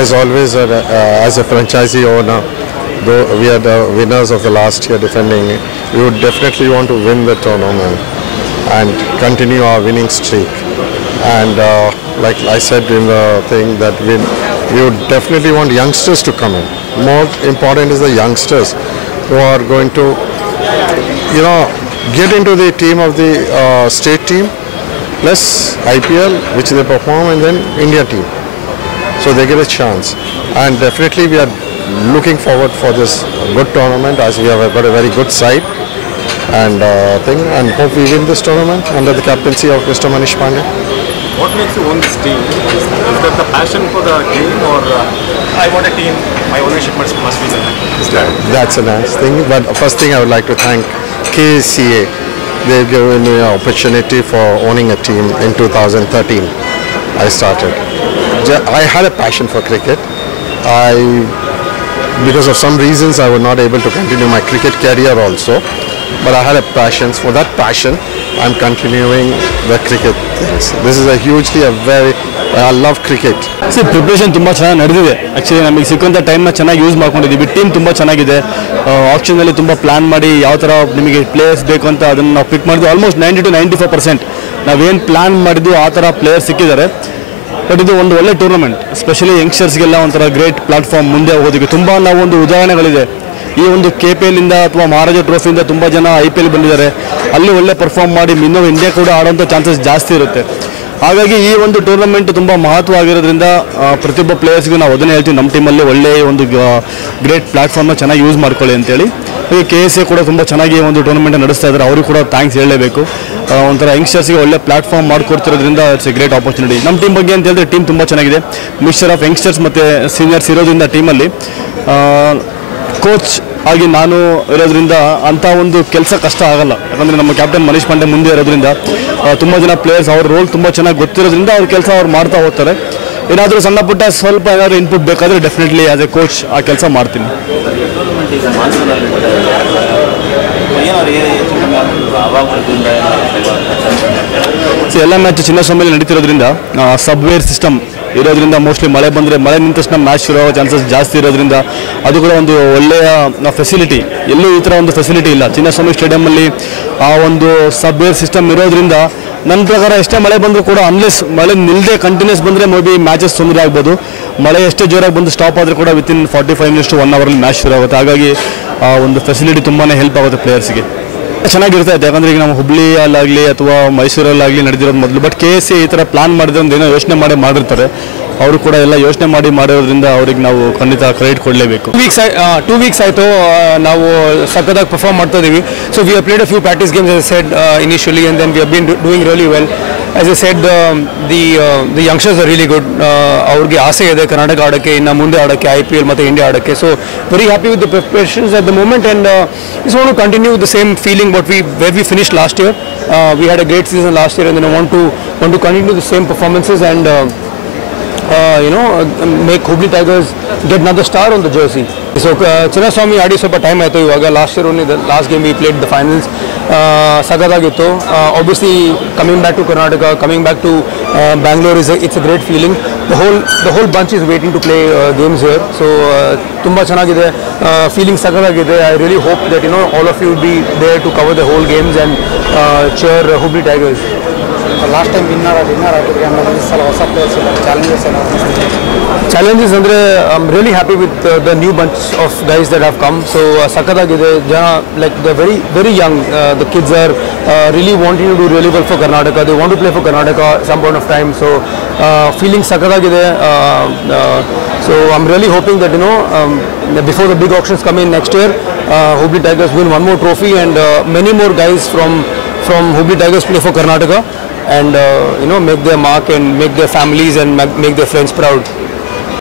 As always, as a franchisee owner, though we are the winners of the last year defending, we would definitely want to win the tournament and continue our winning streak. And like I said in the thing, that we would definitely want youngsters to come in. More important is the youngsters who are going to, get into the team of the state team, plus IPL, which they perform, and then India team. So they get a chance. And definitely we are looking forward for this good tournament, as we have got a very good side and hope we win this tournament under the captaincy of Mr. Manish Pandey. What makes you own this team? Is that the passion for the game, or I want a team, my ownership must be there? That's a nice thing. But first thing, I would like to thank KCA. They've given me an opportunity for owning a team in 2013. I started. I had a passion for cricket. Because of some reasons, I was not able to continue my cricket career also. But I had a passion. For that passion, I'm continuing the cricket things. This is I love cricket. See, preparation ತುಂಬಾ ಚೆನ್ನಾಗಿ ನಡೆದಿದೆ. Actually ನಮಗೆ ಸಿಕ್ಕಂತ time ನ ಚೆನ್ನಾಗಿ use ಮಾಡ್ಕೊಂಡಿದ್ದೀವಿ. Team ತುಂಬಾ ಚೆನ್ನಾಗಿದೆ. Action ಅಲ್ಲಿ ತುಂಬಾ ಪ್ಲಾನ್ ಮಾಡಿ ಯಾವ ತರ ನಿಮಗೆ ಪ್ಲೇಯರ್ಸ್ ಬೇಕು ಅಂತ ಅದನ್ನ ನಾವು ಪಿಕ್ ಮಾಡಿದ್ವಿ. ಆಲ್ಮೋಸ್ಟ್ 90 to 95% ನಾವೇನು ಪ್ಲಾನ್ ಮಾಡಿದ್ವಿ ಆ ತರ ಪ್ಲೇಯರ್ಸ್ ಸಿಕ್ಕಿದ್ದಾರೆ. ಬಟ್ ಇದು ಒಂದು ಒಳ್ಳೆ ಟೂರ್ನಮೆಂಟ್, ಸ್ಪೆಷಲಿ ಯಂಗ್ಸ್ಟರ್ಸ್ಗೆಲ್ಲ ಒಂಥರ ಗ್ರೇಟ್ ಪ್ಲಾಟ್ಫಾರ್ಮ್ ಮುಂದೆ ಹೋಗೋದಕ್ಕೆ ತುಂಬ ಒಂದು ಉದಾಹರಣೆಗಳಿದೆ. ಈ ಒಂದು KPL ಇಂದ ಅಥವಾ ಮಹಾರಾಜ ಟ್ರೋಫಿಯಿಂದ ತುಂಬ ಜನ IPL ಬಂದಿದ್ದಾರೆ. ಅಲ್ಲಿ ಒಳ್ಳೆ ಪರ್ಫಾರ್ಮ್ ಮಾಡಿ ಇನ್ನೂ ಇಂಡಿಯಾ ಕೂಡ ಆಡುವಂಥ ಚಾನ್ಸಸ್ ಜಾಸ್ತಿ ಇರುತ್ತೆ. ಹಾಗಾಗಿ ಈ ಒಂದು ಟೂರ್ನಮೆಂಟ್ ತುಂಬ ಮಹತ್ವ ಆಗಿರೋದ್ರಿಂದ ಪ್ರತಿಯೊಬ್ಬ ಪ್ಲೇಯರ್ಸ್ಗೂ ನಾವು ಅದನ್ನೇ ಹೇಳ್ತೀವಿ, ನಮ್ಮ ಟೀಮಲ್ಲಿ ಒಳ್ಳೆಯ ಒಂದು ಗ್ರೇಟ್ ಪ್ಲಾಟ್ಫಾರ್ಮ್ನ ಚೆನ್ನಾಗಿ ಯೂಸ್ ಮಾಡ್ಕೊಳ್ಳಿ ಅಂತೇಳಿ. ಹಾಗೆ KSA ಕೂಡ ತುಂಬ ಚೆನ್ನಾಗಿ ಒಂದು ಟೂರ್ನಮೆಂಟ್ ನಡೆಸ್ತಾ ಇದ್ದಾರೆ. ಅವರು ಕೂಡ ಥ್ಯಾಂಕ್ಸ್ ಹೇಳಲೇಬೇಕು. ಒಂಥರ ಯಂಗ್ಸ್ಟರ್ಸ್ಗೆ ಒಳ್ಳೆ ಪ್ಲಾಟ್ಫಾರ್ಮ್ ಮಾಡಿಕೊಡ್ತಿರೋದ್ರಿಂದ ಇಟ್ಸ್ ಎ ಗ್ರೇಟ್ ಆಪರ್ಚುನಿಟಿ. ನಮ್ಮ ಟೀಮ್ ಬಗ್ಗೆ ಅಂತ ಹೇಳಿದ್ರೆ ಟೀಮ್ ತುಂಬ ಚೆನ್ನಾಗಿದೆ. ಮಿಕ್ಸ್ಚರ್ ಆಫ್ ಯಂಗ್ಸ್ಟರ್ಸ್ ಮತ್ತು ಸೀನಿಯರ್ಸ್ ಇರೋದ್ರಿಂದ ಟೀಮಲ್ಲಿ ಕೋಚ್ ಆಗಿ ನಾನು ಇರೋದ್ರಿಂದ ಅಂಥ ಒಂದು ಕೆಲಸ ಕಷ್ಟ ಆಗಲ್ಲ. ಯಾಕಂದರೆ ನಮ್ಮ ಕ್ಯಾಪ್ಟನ್ ಮನೀಶ್ ಪಾಂಡೆ ಮುಂದೆ ಇರೋದ್ರಿಂದ ತುಂಬ ಜನ ಪ್ಲೇಯರ್ಸ್ ಅವ್ರ ರೋಲ್ ತುಂಬ ಚೆನ್ನಾಗಿ ಗೊತ್ತಿರೋದ್ರಿಂದ ಅವ್ರ ಕೆಲಸ ಅವ್ರು ಮಾಡ್ತಾ ಹೋಗ್ತಾರೆ. ಏನಾದರೂ ಸಣ್ಣ ಪುಟ್ಟ ಸ್ವಲ್ಪ ಏನಾದರೂ ಇನ್ಪುಟ್ ಬೇಕಾದರೆ ಡೆಫಿನೆಟ್ಲಿ ಆ್ಯಸ್ ಎ ಕೋಚ್ ಆ ಕೆಲಸ ಮಾಡ್ತೀನಿ. ಎಲ್ಲ ಮ್ಯಾಚ್ ಚಿನ್ನಸ್ವಾಮಿಯಲ್ಲಿ ನಡೀತಿರೋದ್ರಿಂದ ಸಬ್ವೇರ್ ಸಿಸ್ಟಮ್ ಇರೋದ್ರಿಂದ ಮೋಸ್ಟ್ಲಿ ಮಳೆ ಬಂದರೆ ಮಳೆ ನಿಂತ ತಕ್ಷಣ ಮ್ಯಾಚ್ ಶುರು ಆಗೋ ಚಾನ್ಸಸ್ ಜಾಸ್ತಿ ಇರೋದ್ರಿಂದ ಅದು ಕೂಡ ಒಂದು ಒಳ್ಳೆಯ ಫೆಸಿಲಿಟಿ. ಎಲ್ಲೂ ಈ ಥರ ಒಂದು ಫೆಸಿಲಿಟಿ ಇಲ್ಲ. ಚಿನ್ನಸ್ವಾಮಿ ಸ್ಟೇಡಿಯಮಲ್ಲಿ ಆ ಒಂದು ಸಬ್ವೇರ್ ಸಿಸ್ಟಮ್ ಇರೋದ್ರಿಂದ ನನ್ನ ಪ್ರಕಾರ ಎಷ್ಟೇ ಮಳೆ ಬಂದರೂ ಕೂಡ ಅನ್ಲೆಸ್ ಮಳೆ ನಿಲ್ಲದೆ ಕಂಟಿನ್ಯೂಸ್ ಬಂದರೆ ಮೇ ಬಿ ಮ್ಯಾಚಸ್ ತೊಂದರೆ ಆಗ್ಬೋದು. ಮಳೆ ಎಷ್ಟೇ ಜೋರಾಗಿ ಬಂದು ಸ್ಟಾಪ್ ಆದರೆ ಕೂಡ within 45 minutes to 1 hour match ಶುರು ಆಗುತ್ತೆ. ಹಾಗಾಗಿ ಆ ಒಂದು ಫೆಸಿಲಿಟಿ ತುಂಬಾ ಹೆಲ್ಪ್ ಆಗುತ್ತೆ ಪ್ಲೇಯರ್ಸ್ಗೆ. ಚೆನ್ನಾಗಿರ್ತಾ ಇದೆ. ಯಾಕಂದರೆ ಈಗ ನಮ್ಮ ಹುಬ್ಳಿಯಲ್ಲಾಗಲಿ ಅಥವಾ ಮೈಸೂರಲ್ಲಾಗಲಿ ನಡೆದಿರೋದು ಮೊದಲು. ಬಟ್ KSA ಈ ಥರ ಪ್ಲಾನ್ ಮಾಡಿದ್ರೆ ಒಂದು ಏನೋ ಯೋಚನೆ ಮಾಡಿರ್ತಾರೆ. ಅವರು ಕೂಡ ಎಲ್ಲ ಯೋಚನೆ ಮಾಡಿರೋದ್ರಿಂದ ಅವ್ರಿಗೆ ನಾವು ಖಂಡಿತ ಕ್ರೆಡಿಟ್ ಕೊಡಲೇಬೇಕು. 2 weeks ಆಯಿತು ನಾವು ಸಖತ್ತಾಗಿ ಪರ್ಫಾರ್ಮ್ ಮಾಡ್ತಾ ಇದ್ದೀವಿ. So we have played a few practice games as I said initially, and then we have been doing really well. As I said the youngsters are really good. ಅವ್ರಿಗೆ ಆಸೆ ಇದೆ ಕರ್ನಾಟಕ ಆಡೋಕ್ಕೆ, ಇನ್ನು ಮುಂದೆ ಆಡೋಕ್ಕೆ, IPL ಮತ್ತು ಇಂಡಿಯಾ ಆಡೋಕ್ಕೆ. So very happy with the preparations at the moment, and it's want to continue the same feeling where we finished last year. We had a great season last year, and want to continue the same performances and make Hubli Tigers get another star on the jersey. So Chinnaswamy ಆಡಿ ಸ್ವಲ್ಪ time ಆಯಿತು ಇವಾಗ. Last year only the last game we played the finals. ಸಖತ್ತಾಗಿತ್ತು. Obviously coming back to Karnataka, coming back to Bangalore it's a great feeling. The whole bunch is waiting to play games here. So ತುಂಬ ಚೆನ್ನಾಗಿದೆ, feeling ಸಖತ್ತಾಗಿದೆ. I really hope that all of you will be there to cover the whole games and cheer Hubli Tigers. Last time winner ಆಗಿದ್ರೆ ಆಮೇಲೆ ಈ ಸಲ ಹೊಸ players challenges ಅಂದರೆ I am really happy with the new bunch of guys that have come. So ಸಖತ್ತಾಗಿದೆ ಜನ, like the very young. The kids are really wanting to do really well for Karnataka. They want to play for Karnataka some point of time. So feeling ಸಖತ್ತಾಗಿದೆ. So I'm really hoping that before the big auctions come in next year, Hubli Tigers win one more trophy, and many more guys from Hubli Tigers play for Karnataka, and make their mark and make their families and make their friends proud.